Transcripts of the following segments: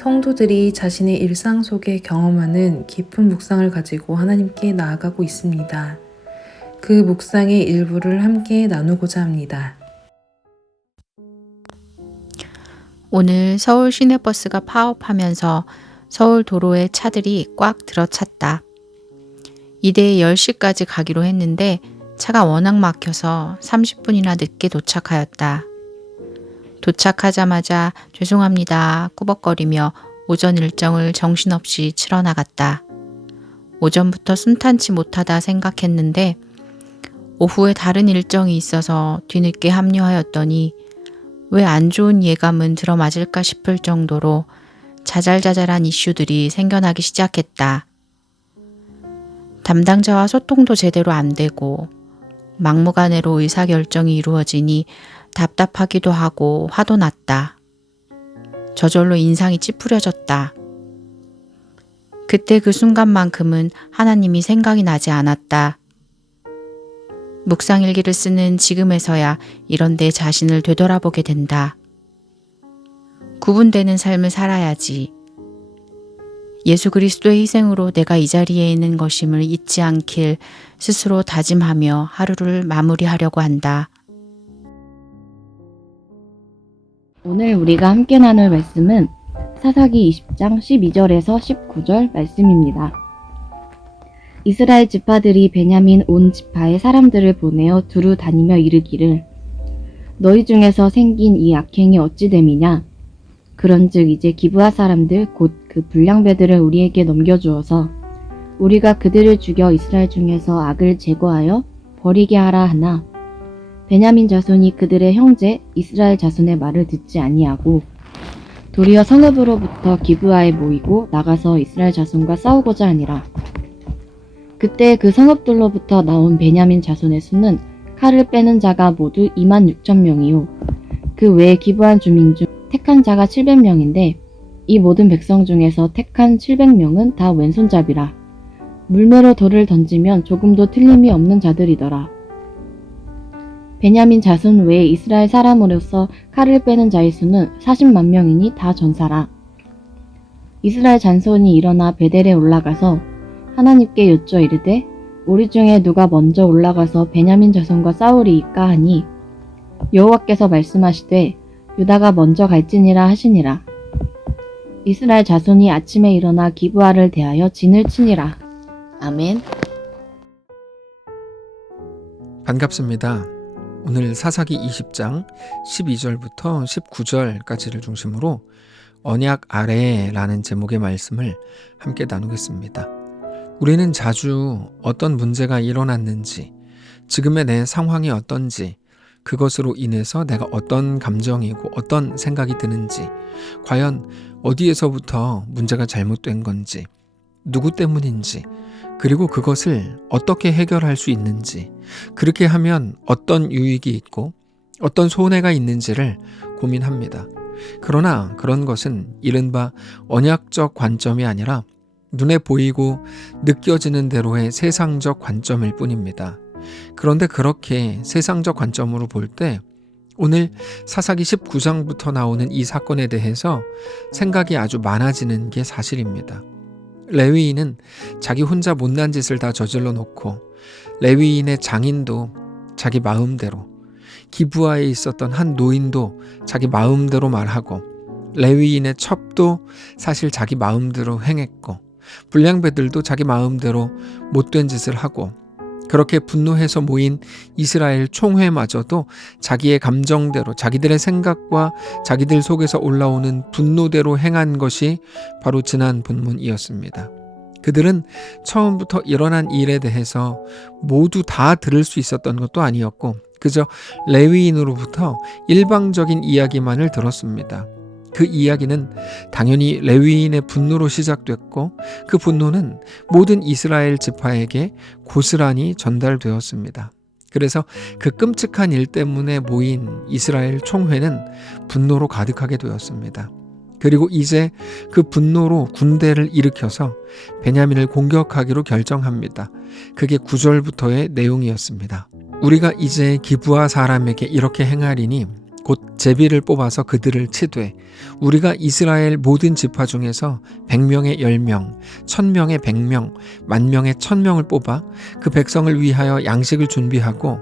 성도들이 자신의 일상 속에 경험하는 깊은 묵상을 가지고 하나님께 나아가고 있습니다. 그 묵상의 일부를 함께 나누고자 합니다. 오늘 서울 시내버스가 파업하면서 서울 도로에 차들이 꽉 들어찼다. 이대에 10시까지 가기로 했는데 차가 워낙 막혀서 30분이나 늦게 도착하였다. 도착하자마자 죄송합니다 꾸벅거리며 오전 일정을 정신없이 치러나갔다. 오전부터 순탄치 못하다 생각했는데 오후에 다른 일정이 있어서 뒤늦게 합류하였더니 왜 안 좋은 예감은 들어맞을까 싶을 정도로 자잘자잘한 이슈들이 생겨나기 시작했다. 담당자와 소통도 제대로 안 되고 막무가내로 의사결정이 이루어지니 답답하기도 하고 화도 났다. 저절로 인상이 찌푸려졌다. 그때 그 순간만큼은 하나님이 생각이 나지 않았다. 묵상일기를 쓰는 지금에서야 이런 내 자신을 되돌아보게 된다. 구분되는 삶을 살아야지. 예수 그리스도의 희생으로 내가 이 자리에 있는 것임을 잊지 않길 스스로 다짐하며 하루를 마무리하려고 한다. 오늘 우리가 함께 나눌 말씀은 사사기 20장 12절에서 19절 말씀입니다. 이스라엘 지파들이 베냐민 온 지파의 사람들을 보내어 두루 다니며 이르기를 너희 중에서 생긴 이 악행이 어찌 됨이냐? 그런즉 이제 기브아 사람들 곧 그 불량배들을 우리에게 넘겨주어서 우리가 그들을 죽여 이스라엘 중에서 악을 제거하여 버리게 하라 하나 베냐민 자손이 그들의 형제 이스라엘 자손의 말을 듣지 아니하고 도리어 성읍으로부터 기브아에 모이고 나가서 이스라엘 자손과 싸우고자 하니라. 그때 그 성읍들로부터 나온 베냐민 자손의 수는 칼을 빼는 자가 모두 26,000명이요 그 외에 기브아 주민 중 택한 자가 700명인데 이 모든 백성 중에서 택한 700명은 다 왼손잡이라. 물매로 돌을 던지면 조금도 틀림이 없는 자들이더라. 베냐민 자손 외에 이스라엘 사람으로서 칼을 빼는 자의 수는 40만 명이니 다 전사라. 이스라엘 잔손이 일어나 베델에 올라가서 하나님께 여쭈어 이르되 우리 중에 누가 먼저 올라가서 베냐민 자손과 싸우리이까 하니 여호와께서 말씀하시되 유다가 먼저 갈지니라 하시니라. 이스라엘 자손이 아침에 일어나 기브아를 대하여 진을 치니라. 아멘. 반갑습니다. 오늘 사사기 20장 12절부터 19절까지를 중심으로 언약 아래라는 제목의 말씀을 함께 나누겠습니다. 우리는 자주 어떤 문제가 일어났는지, 지금의 내 상황이 어떤지, 그것으로 인해서 내가 어떤 감정이고 어떤 생각이 드는지, 과연 어디에서부터 문제가 잘못된 건지, 누구 때문인지, 그리고 그것을 어떻게 해결할 수 있는지, 그렇게 하면 어떤 유익이 있고 어떤 손해가 있는지를 고민합니다. 그러나 그런 것은 이른바 언약적 관점이 아니라 눈에 보이고 느껴지는 대로의 세상적 관점일 뿐입니다. 그런데 그렇게 세상적 관점으로 볼 때 오늘 사사기 19장부터 나오는 이 사건에 대해서 생각이 아주 많아지는 게 사실입니다. 레위인은 자기 혼자 못난 짓을 다 저질러 놓고 레위인의 장인도 자기 마음대로, 기브아에 있었던 한 노인도 자기 마음대로 말하고 레위인의 첩도 사실 자기 마음대로 행했고 불량배들도 자기 마음대로 못된 짓을 하고 그렇게 분노해서 모인 이스라엘 총회마저도 자기의 감정대로 자기들의 생각과 자기들 속에서 올라오는 분노대로 행한 것이 바로 지난 본문이었습니다. 그들은 처음부터 일어난 일에 대해서 모두 다 들을 수 있었던 것도 아니었고 그저 레위인으로부터 일방적인 이야기만을 들었습니다. 그 이야기는 당연히 레위인의 분노로 시작됐고 그 분노는 모든 이스라엘 지파에게 고스란히 전달되었습니다. 그래서 그 끔찍한 일 때문에 모인 이스라엘 총회는 분노로 가득하게 되었습니다. 그리고 이제 그 분노로 군대를 일으켜서 베냐민을 공격하기로 결정합니다. 그게 9절부터의 내용이었습니다. 우리가 이제 기브아 사람에게 이렇게 행하리니 곧 제비를 뽑아서 그들을 치되 우리가 이스라엘 모든 지파 중에서 100명의 10명, 1000명의 100명, 10,000명의 1000명을 뽑아 그 백성을 위하여 양식을 준비하고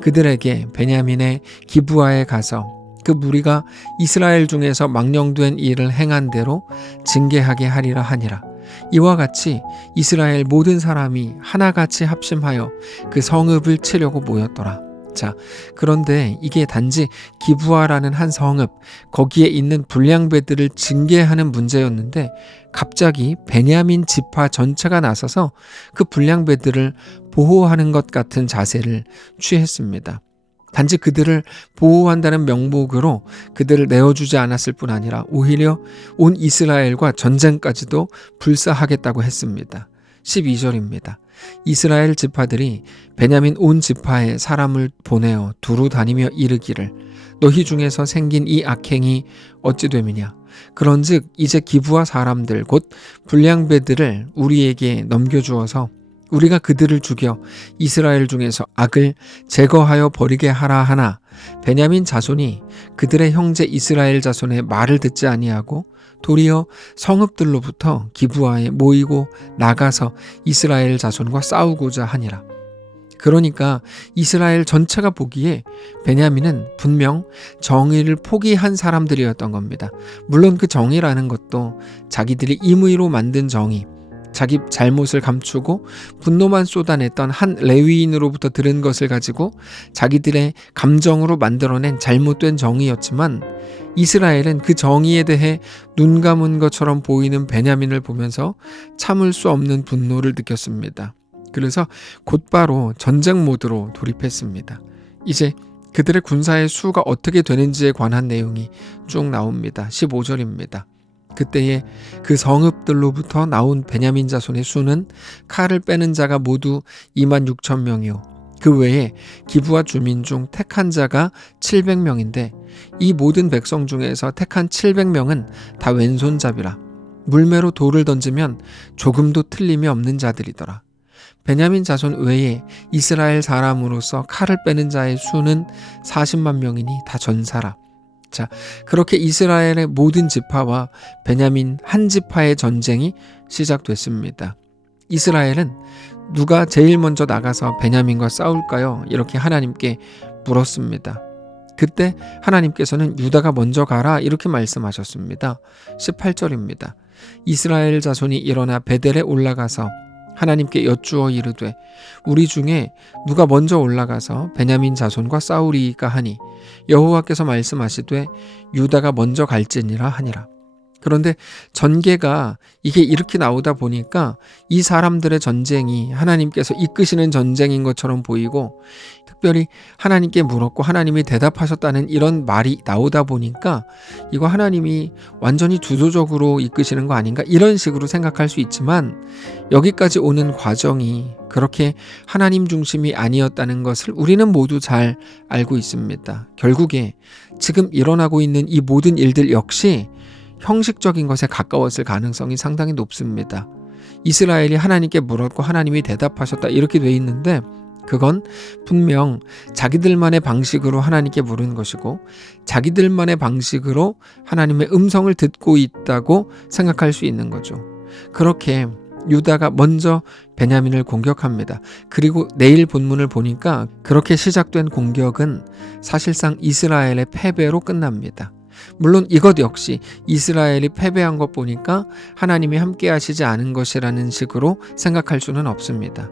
그들에게 베냐민의 기브아에 가서 그 무리가 이스라엘 중에서 망령된 일을 행한 대로 징계하게 하리라 하니라. 이와 같이 이스라엘 모든 사람이 하나같이 합심하여 그 성읍을 치려고 모였더라. 자, 그런데 이게 단지 기브아라는 한 성읍, 거기에 있는 불량배들을 징계하는 문제였는데 갑자기 베냐민 지파 전체가 나서서 그 불량배들을 보호하는 것 같은 자세를 취했습니다. 단지 그들을 보호한다는 명목으로 그들을 내어주지 않았을 뿐 아니라 오히려 온 이스라엘과 전쟁까지도 불사하겠다고 했습니다. 12절입니다. 이스라엘 지파들이 베냐민 온 지파에 사람을 보내어 두루 다니며 이르기를 너희 중에서 생긴 이 악행이 어찌 됨이냐. 그런즉 이제 기브아 사람들 곧 불량배들을 우리에게 넘겨주어서 우리가 그들을 죽여 이스라엘 중에서 악을 제거하여 버리게 하라 하나 베냐민 자손이 그들의 형제 이스라엘 자손의 말을 듣지 아니하고 도리어 성읍들로부터 기브아에 모이고 나가서 이스라엘 자손과 싸우고자 하니라. 그러니까 이스라엘 전체가 보기에 베냐민은 분명 정의를 포기한 사람들이었던 겁니다. 물론 그 정의라는 것도 자기들이 임의로 만든 정의, 자기 잘못을 감추고 분노만 쏟아냈던 한 레위인으로부터 들은 것을 가지고 자기들의 감정으로 만들어낸 잘못된 정의였지만 이스라엘은 그 정의에 대해 눈 감은 것처럼 보이는 베냐민을 보면서 참을 수 없는 분노를 느꼈습니다. 그래서 곧바로 전쟁 모드로 돌입했습니다. 이제 그들의 군사의 수가 어떻게 되는지에 관한 내용이 쭉 나옵니다. 15절입니다. 그때에 그 성읍들로부터 나온 베냐민 자손의 수는 칼을 빼는 자가 모두 26,000명이요. 그 외에 기브아 주민 중 택한 자가 700명인데 이 모든 백성 중에서 택한 700명은 다 왼손잡이라 물매로 돌을 던지면 조금도 틀림이 없는 자들이더라. 베냐민 자손 외에 이스라엘 사람으로서 칼을 빼는 자의 수는 40만 명이니 다 전사라. 자, 그렇게 이스라엘의 모든 지파와 베냐민 한 지파의 전쟁이 시작됐습니다. 이스라엘은 누가 제일 먼저 나가서 베냐민과 싸울까요? 이렇게 하나님께 물었습니다. 그때 하나님께서는 유다가 먼저 가라 이렇게 말씀하셨습니다. 18절입니다. 이스라엘 자손이 일어나 베델에 올라가서 하나님께 여쭈어 이르되 우리 중에 누가 먼저 올라가서 베냐민 자손과 싸우리이까 하니 여호와께서 말씀하시되 유다가 먼저 갈지니라 하니라. 그런데 전개가 이게 이렇게 나오다 보니까 이 사람들의 전쟁이 하나님께서 이끄시는 전쟁인 것처럼 보이고 특별히 하나님께 물었고 하나님이 대답하셨다는 이런 말이 나오다 보니까 이거 하나님이 완전히 주도적으로 이끄시는 거 아닌가 이런 식으로 생각할 수 있지만 여기까지 오는 과정이 그렇게 하나님 중심이 아니었다는 것을 우리는 모두 잘 알고 있습니다. 결국에 지금 일어나고 있는 이 모든 일들 역시 형식적인 것에 가까웠을 가능성이 상당히 높습니다. 이스라엘이 하나님께 물었고 하나님이 대답하셨다 이렇게 돼 있는데 그건 분명 자기들만의 방식으로 하나님께 물은 것이고 자기들만의 방식으로 하나님의 음성을 듣고 있다고 생각할 수 있는 거죠. 그렇게 유다가 먼저 베냐민을 공격합니다. 그리고 내일 본문을 보니까 그렇게 시작된 공격은 사실상 이스라엘의 패배로 끝납니다. 물론 이것 역시 이스라엘이 패배한 것 보니까 하나님이 함께 하시지 않은 것이라는 식으로 생각할 수는 없습니다.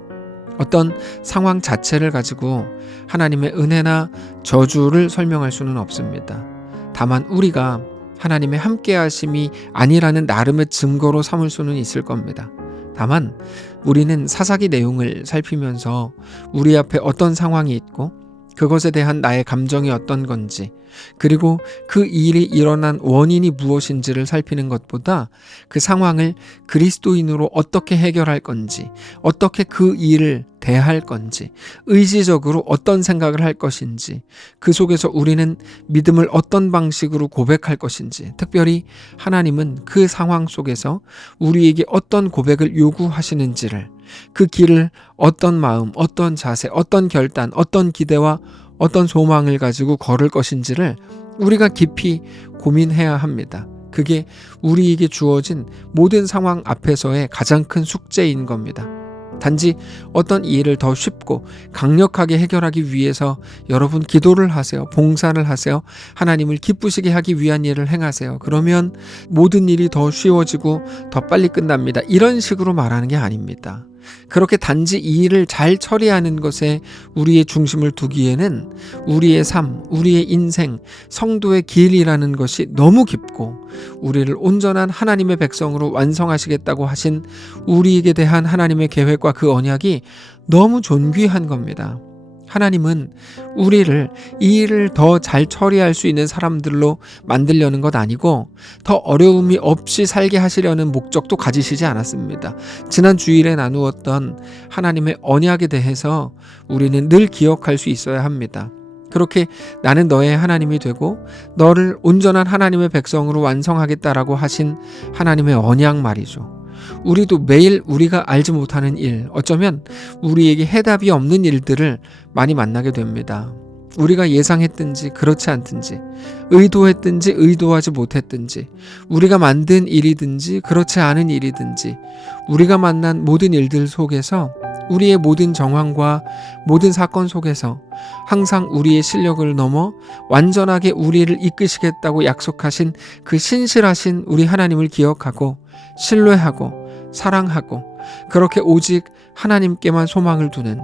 어떤 상황 자체를 가지고 하나님의 은혜나 저주를 설명할 수는 없습니다. 다만 우리가 하나님의 함께 하심이 아니라는 나름의 증거로 삼을 수는 있을 겁니다. 다만 우리는 사사기 내용을 살피면서 우리 앞에 어떤 상황이 있고 그것에 대한 나의 감정이 어떤 건지 그리고 그 일이 일어난 원인이 무엇인지를 살피는 것보다 그 상황을 그리스도인으로 어떻게 해결할 건지 어떻게 그 일을 대할 건지 의지적으로 어떤 생각을 할 것인지 그 속에서 우리는 믿음을 어떤 방식으로 고백할 것인지 특별히 하나님은 그 상황 속에서 우리에게 어떤 고백을 요구하시는지를 그 길을 어떤 마음, 어떤 자세, 어떤 결단, 어떤 기대와 어떤 소망을 가지고 걸을 것인지를 우리가 깊이 고민해야 합니다. 그게 우리에게 주어진 모든 상황 앞에서의 가장 큰 숙제인 겁니다. 단지 어떤 일을 더 쉽고 강력하게 해결하기 위해서 여러분 기도를 하세요. 봉사를 하세요. 하나님을 기쁘시게 하기 위한 일을 행하세요. 그러면 모든 일이 더 쉬워지고 더 빨리 끝납니다. 이런 식으로 말하는 게 아닙니다. 그렇게 단지 이 일을 잘 처리하는 것에 우리의 중심을 두기에는 우리의 삶, 우리의 인생, 성도의 길이라는 것이 너무 깊고 우리를 온전한 하나님의 백성으로 완성하시겠다고 하신 우리에게 대한 하나님의 계획과 그 언약이 너무 존귀한 겁니다. 하나님은 우리를 이 일을 더 잘 처리할 수 있는 사람들로 만들려는 것 아니고 더 어려움이 없이 살게 하시려는 목적도 가지시지 않았습니다. 지난 주일에 나누었던 하나님의 언약에 대해서 우리는 늘 기억할 수 있어야 합니다. 그렇게 나는 너의 하나님이 되고 너를 온전한 하나님의 백성으로 완성하겠다라고 하신 하나님의 언약 말이죠. 우리도 매일 우리가 알지 못하는 일, 어쩌면 우리에게 해답이 없는 일들을 많이 만나게 됩니다. 우리가 예상했든지 그렇지 않든지, 의도했든지 의도하지 못했든지, 우리가 만든 일이든지 그렇지 않은 일이든지, 우리가 만난 모든 일들 속에서 우리의 모든 정황과 모든 사건 속에서 항상 우리의 실력을 넘어 완전하게 우리를 이끄시겠다고 약속하신 그 신실하신 우리 하나님을 기억하고 신뢰하고 사랑하고 그렇게 오직 하나님께만 소망을 두는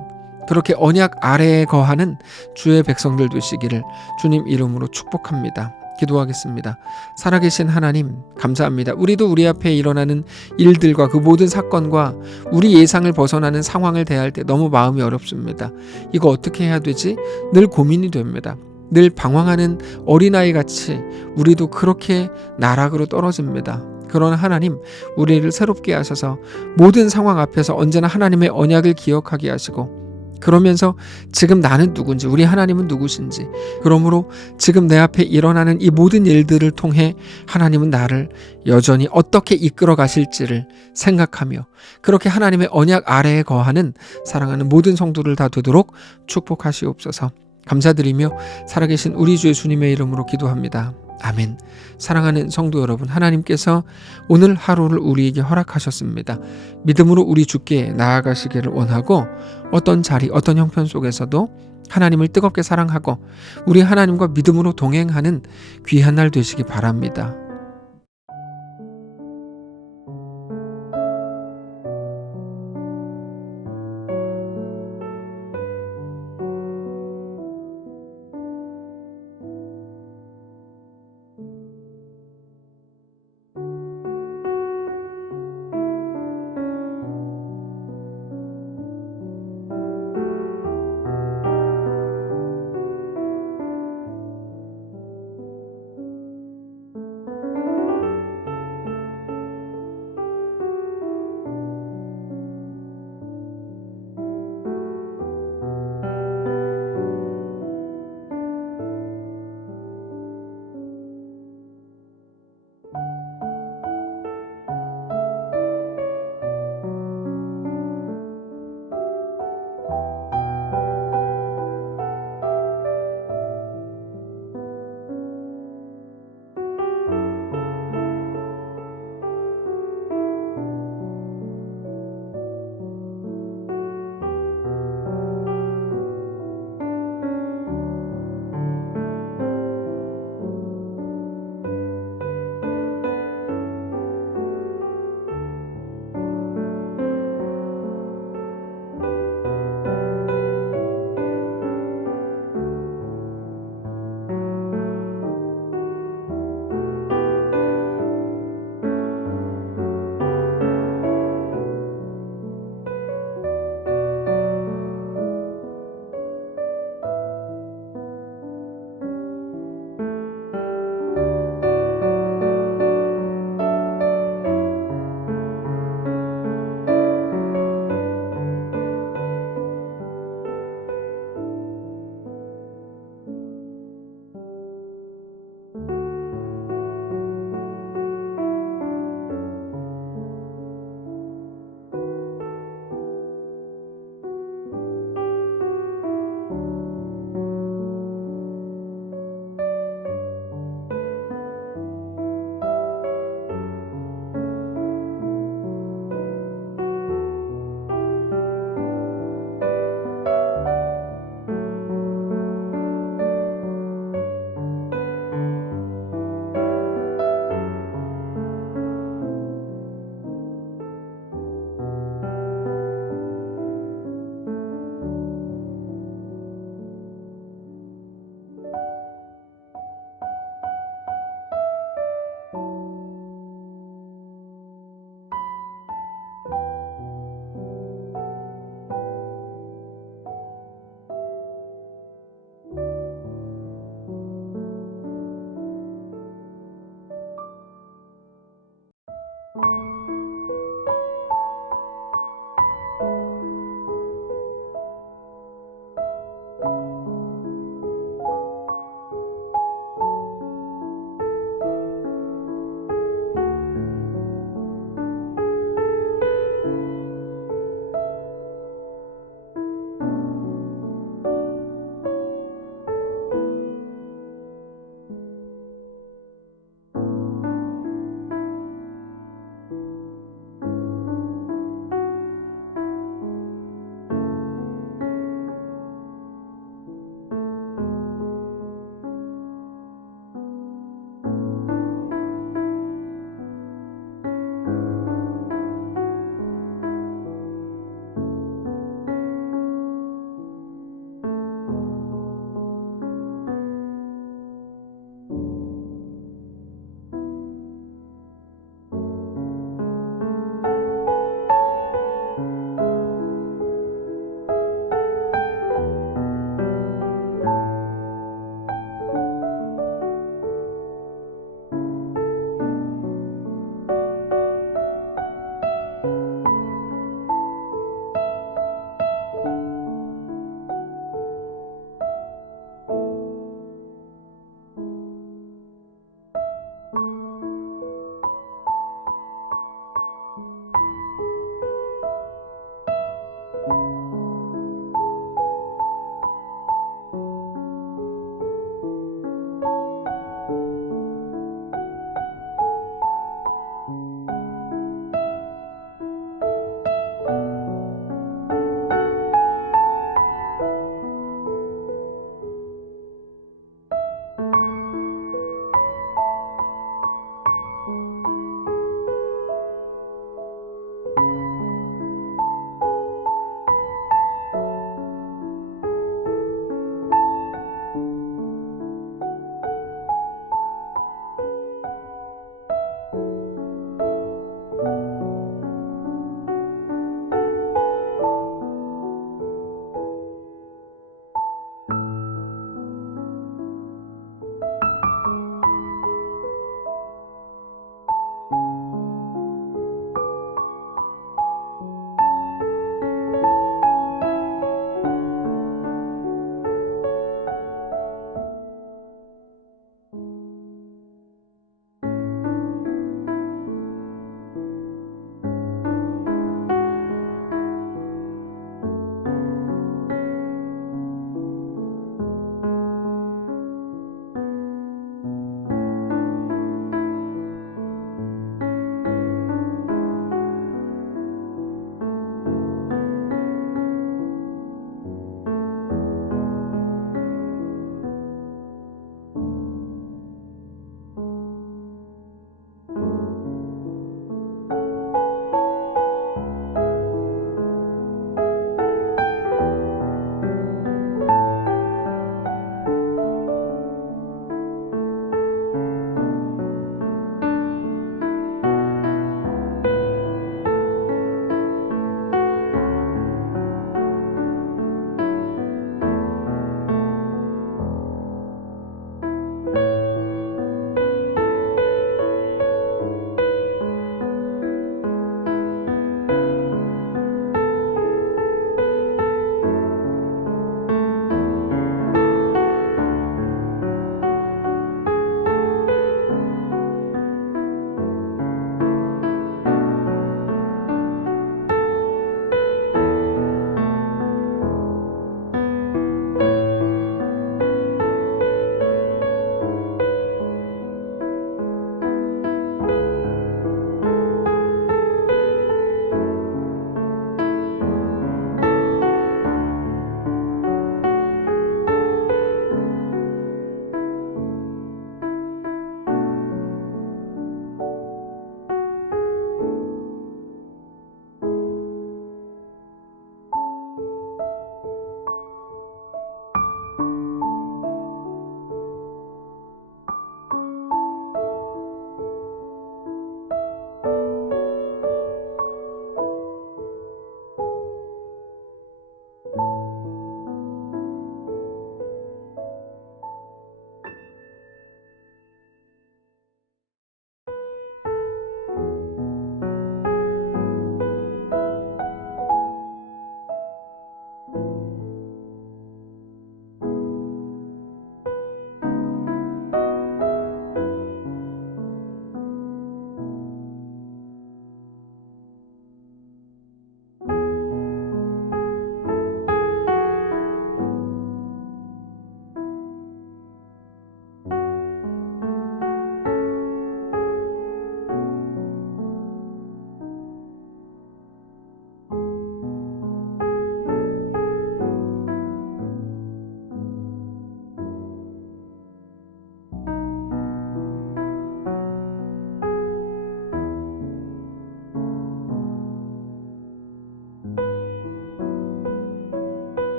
그렇게 언약 아래에 거하는 주의 백성들 되시기를 주님 이름으로 축복합니다. 기도하겠습니다. 살아계신 하나님 감사합니다. 우리도 우리 앞에 일어나는 일들과 그 모든 사건과 우리 예상을 벗어나는 상황을 대할 때 너무 마음이 어렵습니다. 이거 어떻게 해야 되지? 늘 고민이 됩니다. 늘 방황하는 어린아이 같이 우리도 그렇게 나락으로 떨어집니다. 그러나 하나님 우리를 새롭게 하셔서 모든 상황 앞에서 언제나 하나님의 언약을 기억하게 하시고 그러면서 지금 나는 누군지 우리 하나님은 누구신지 그러므로 지금 내 앞에 일어나는 이 모든 일들을 통해 하나님은 나를 여전히 어떻게 이끌어 가실지를 생각하며 그렇게 하나님의 언약 아래에 거하는 사랑하는 모든 성도들 다 되도록 축복하시옵소서. 감사드리며 살아계신 우리 주 예수님의 이름으로 기도합니다. 아멘. 사랑하는 성도 여러분, 하나님께서 오늘 하루를 우리에게 허락하셨습니다. 믿음으로 우리 주께 나아가시기를 원하고 어떤 자리, 어떤 형편 속에서도 하나님을 뜨겁게 사랑하고 우리 하나님과 믿음으로 동행하는 귀한 날 되시기 바랍니다.